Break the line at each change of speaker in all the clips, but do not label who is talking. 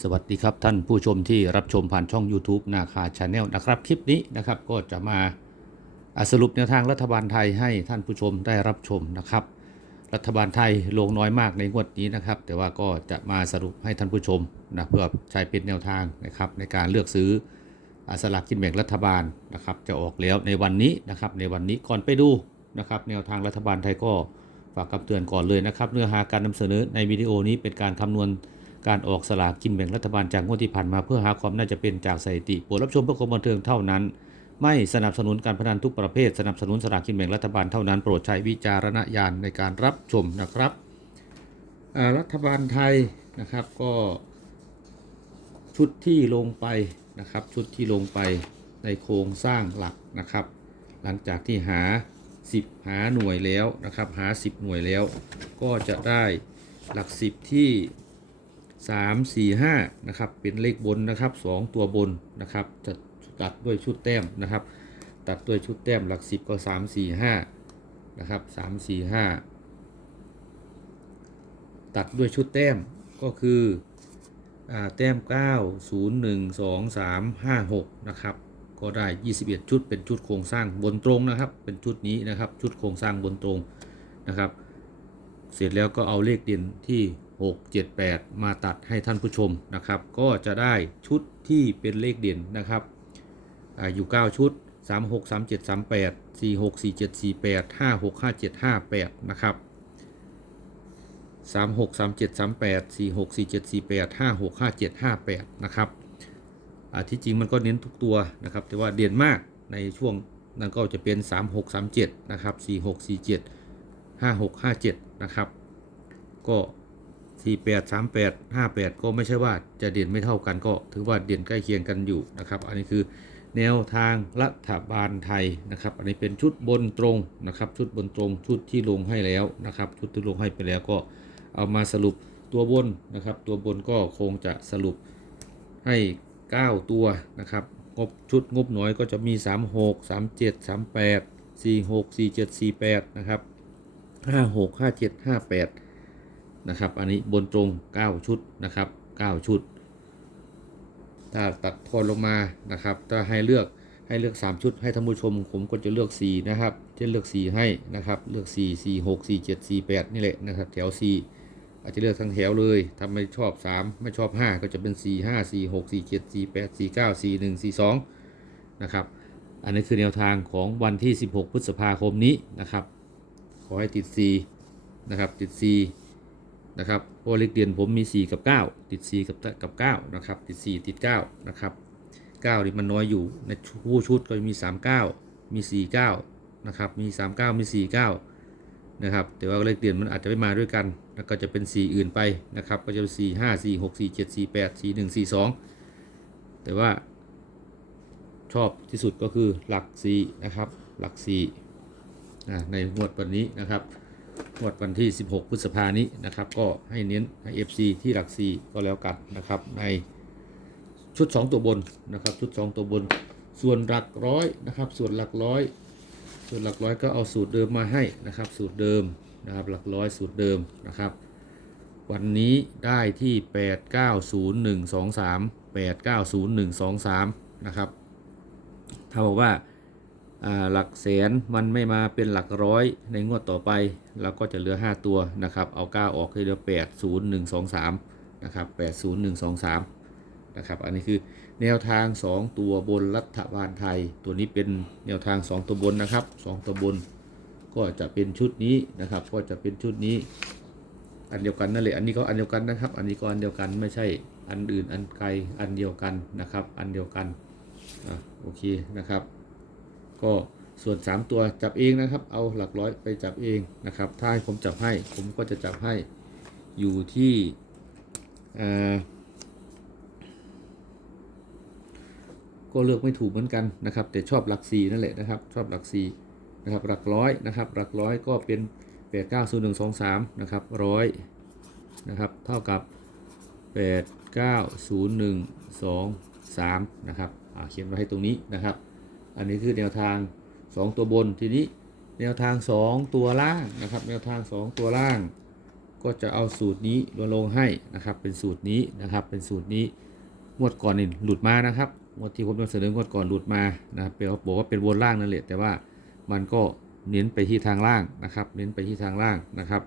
สวัสดีครับท่านผู้ชมที่รับชมผ่านช่อง YouTube นาคาชาแนลนะครับ คลิปนี้นะครับก็จะมาสรุปแนวทางรัฐบาลไทยให้ท่านผู้ชมได้รับชมนะครับ รัฐบาลไทยลงน้อยมากในงวดนี้นะครับ แต่ว่าก็จะมาสรุปให้ท่านผู้ชมนะเพื่อใช้เป็นแนวทางนะครับในการเลือกซื้ออสลากกินแบ่งรัฐบาลนะครับจะออกแล้วในวันนี้นะครับในวันนี้ก่อนไปดูนะครับแนวทางรัฐบาลไทยก็ฝากคำเตือนก่อนเลยนะครับเนื้อหาการนำเสนอในวิดีโอนี้เป็นการคำนวณ การออกสลากกินแบ่งรัฐบาลจากงวดที่ผ่านมาเพื่อหาความน่าจะเป็นจากสถิติโปรดรับชมเพื่อความบันเทิงเท่านั้น ไม่สนับสนุนการพนันทุกประเภท สนับสนุนสลากกินแบ่งรัฐบาลเท่านั้น โปรดใช้วิจารณญาณในการรับชมนะครับรัฐบาลไทยนะครับก็ชุดที่ลงไปนะครับ ชุดที่ลงไปในโครงสร้างหลักนะครับ หลังจากที่หา 10 หาหน่วยแล้วนะครับ หา 10 หน่วยแล้ว ก็จะได้หลัก 10 ที่ 3 4 5นะครับเป็นเลขบนนะครับ 2 ตัวบนนะครับจะตัดด้วยชุดแต้มนะครับ ตัดด้วยชุดแต้มหลัก 10 ก็ 3 4 5นะครับ3 4 5 ตัดด้วยชุดแต้มก็คือแต้ม 9 0 1 2 3 5 6นะครับก็ได้ 21 ชุดเป็นชุดโครงสร้างบนตรงนะครับ เป็นชุดนี้นะครับชุดโครงสร้างบนตรงนะครับ เสร็จแล้วก็เอาเลขเด่นที่ 6 7 8 มาตัดให้ท่านผู้ชมนะครับ ก็จะได้ชุดที่เป็นเลขเด่นนะครับออยู่ 9 ชุด 3 6 3 7 3 8 4 6 4 7 4 8 5 6 5 7 5 8 นะครับ 3 6 3 7 3 8 4 6 4 7 4 8 5 6 5 7 5 8 นะครับที่จริงมันก็เน้นทุกตัวนะครับ แต่ว่าเด่นมากในช่วงนั้นก็จะเป็น 3 6 3 7 นะครับ 4 6 4 7 5 6 5 7 นะครับ ก็ 48 38 58 ก็ไม่ใช่ว่าจะเด่นไม่เท่ากันก็ถือว่าเด่นใกล้เคียงกันอยู่นะครับ อันนี้คือแนวทางรัฐบาลไทยนะครับ อันนี้เป็นชุดบนตรงนะครับ ชุดบนตรงชุดที่ลงให้แล้วนะครับ ชุดที่ลงให้ไปแล้วก็เอามาสรุปตัวบนนะครับ ตัวบนก็คงจะสรุปให้ 9 ตัวนะครับงบชุดงบน้อยก็จะมี 36 37 38 46 47 48นะครับ56 57 58 นะครับ อันนี้บนตรง 9 ชุดนะครับ 9 ชุด ถ้าตัดทอนลงมานะครับ ถ้าให้เลือกให้เลือก 3 ชุด ให้ท่านผู้ชม ผมก็จะเลือก 4 นะครับ จะเลือก 4 ให้นะครับ เลือก 4 4 6 4 7 4 8 นี่แหละนะครับ แถว 4 อาจจะเลือกทั้งแถวเลยถ้าไม่ชอบ 3 ไม่ชอบ 5 ก็จะเป็น 4 5 4 6 4 7 4 8 4 9 4 1 4 2 นะครับ อันนี้คือแนวทางของวันที่ 16 พฤษภาคมนี้นะครับ ขอให้ติด 4 นะครับ ติด 4 นะครับเพราะเลขเด่นผมมี 4 กับ 9 ติด 4 กับกับ9นะครับติด 4 ติด 9 นะครับ9นี่มันน้อยอยู่ในผู้ชุดก็มี 39 มี 49 นะครับ มี 39 มี 49 นะครับ แต่ว่าเลขเด่นมันอาจจะไม่มาด้วยกันแล้วก็จะเป็น 4 อื่นไปนะครับ ก็จะเป็น 4 5 4 6 4 7 4 8 4 1 4 2 แต่ว่าชอบที่สุดก็คือหลัก 4 นะครับ หลัก4อ่ในงวดวันนี้นะครับ งวดวันที่ 16 พฤษภานี้นะครับ ก็ให้เน้นให้ FC ที่หลัก 4 ก็แล้วกันนะครับ ในชุด 2 ตัวบนนะครับ ชุด 2 ตัวบน ส่วนหลักร้อยนะครับ ส่วนหลักร้อย ส่วนหลักร้อยก็เอาสูตรเดิมมาให้นะครับ สูตรเดิมนะครับหลักร้อยสูตรเดิมนะครับ วันนี้ได้ที่ 890123 890123 นะครับถ้าบอกว่าอ่า หลักแสนมันไม่มาเป็นหลักร้อยในงวดต่อไปเราก็จะเหลือ 5 ตัวนะครับ เอา 9 ออกให้เหลือ 80123 นะครับ 80123 นะครับ อันนี้คือแนวทาง 2 ตัวบนรัฐบาลไทย ตัวนี้เป็นแนวทาง 2 ตัวบนนะครับ 2 ตัวบน ก็จะเป็นชุดนี้นะครับ ก็จะเป็นชุดนี้ อันเดียวกันนั่นแหละ อันนี้ก็อันเดียวกันนะครับ อันนี้ก็อันเดียวกันไม่ใช่อันอื่นอันไกลอันเดียวกันนะครับ อันเดียวกันอะโอเคนะครับ ก็ส่วน 3 ตัวจับเองนะครับ เอาหลักร้อยไปจับเองนะครับ ถ้าให้ผมจับให้ผมก็จะจับให้อยู่ที่ก็เลือกไม่ถูกเหมือนกันนะครับ แต่ชอบหลักสีนั่นแหละนะครับ ชอบหลักสีนะครับหลักร้อยนะครับ หลักร้อยก็เป็น8 9 0 1 2 3นะครับร้อยนะครับ เท่ากับ 8 9 0 1 2 3นะครับเขียนไว้ให้ตรงนี้นะครับ อันนี้คือแนวทาง 2 ตัวบนทีนี้แนวทาง 2 ตัวล่างนะครับ แนวทาง 2 ตัวล่าง ก็จะเอาสูตรนี้มาลงให้นะครับ เป็นสูตรนี้นะครับ เป็นสูตรนี้งวดก่อนนี่หลุดมานะครับงวดที่ผมนำเสนองวดก่อนหลุดมานะครับเปลว่าบอกว่าเป็นวนล่างนั่นแหละแต่ว่ามันก็เน้นไปที่ทางล่างนะครับ เน้นไปที่ทางล่างนะครับ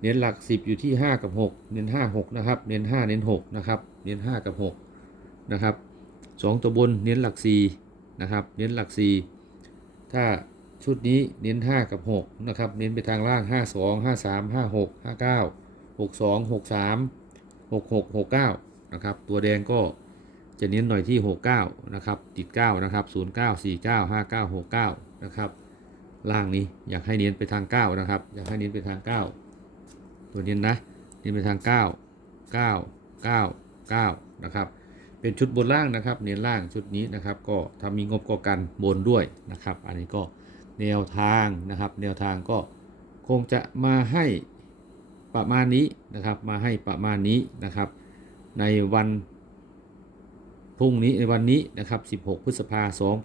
เน้นหลัก 10 อยู่ที่ 5 กับ 6 เน้น 5 6 นะครับ เน้น 5 เน้น 6 นะครับ เน้น 5 กับ 6 นะครับ 2 ตัวบนเน้นหลัก 4 นะครับ เน้นหลัก 4 ถ้าชุดนี้เน้น 5 กับ6นะครับ เน้นไปทางล่าง 5 2 5 3 5 6 5 9 6 2 6 3 6 6 6 9นะครับ ตัวแดงก็จะเน้นหน่อยที่ 69นะครับติด 9 นะครับ 0 9 4 9 5 9 6 9 นะครับ ล่างนี้อยากให้เน้นไปทาง 9 นะครับ อยากให้เน้นไปทาง 9 ตัวเน้นนะ เน้นไปทาง 9 9 9 9 นะครับ เป็นชุดบนล่างนะครับเน้นล่างชุดนี้นะครับก็ถ้ามีงบก็กันบนด้วยนะครับ อันนี้ก็แนวทางนะครับ แนวทางก็คงจะมาให้ประมาณนี้นะครับมาให้ประมาณนี้นะครับ ในวันพรุ่งนี้ในวันนี้นะครับ 16 พฤษภาคม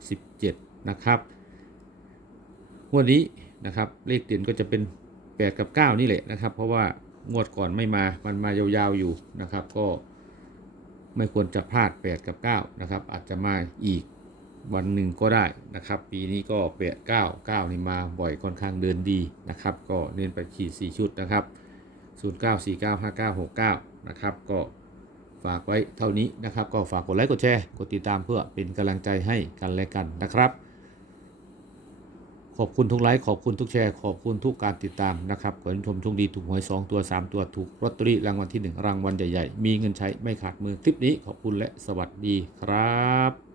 2567 นะครับงวดนี้นะครับเลขเด่นก็จะเป็น 8 กับ 9 นี่แหละนะครับ เพราะว่างวดก่อนไม่มา มันมายาวๆอยู่นะครับ ก็ ไม่ควรจะพลาด 8 กับ 9 นะครับ อาจจะมาอีกวันหนึ่งก็ได้นะครับ ปีนี้ก็ 8 9 9 นี่มาบ่อยค่อนข้างเดินดีนะครับ ก็เน้นไปขีด 4 ชุดนะครับ 0 9 4 9 5 9 6 9 นะครับ ก็ฝากไว้เท่านี้นะครับ ก็ฝากกดไลค์กดแชร์ กดติดตามเพื่อเป็นกำลังใจให้กันและกันนะครับ ขอบคุณทุกไลค์ขอบคุณทุกแชร์ขอบคุณทุกการติดตามนะครับขอให้ชมโชคดีถูกหวย2ตัว 3 ตัวถูกลอตเตอรี่รางวัลที่ 1 รางวัลใหญ่ๆ มีเงินใช้ไม่ขาดมือคลิปนี้ขอบคุณและสวัสดีครับ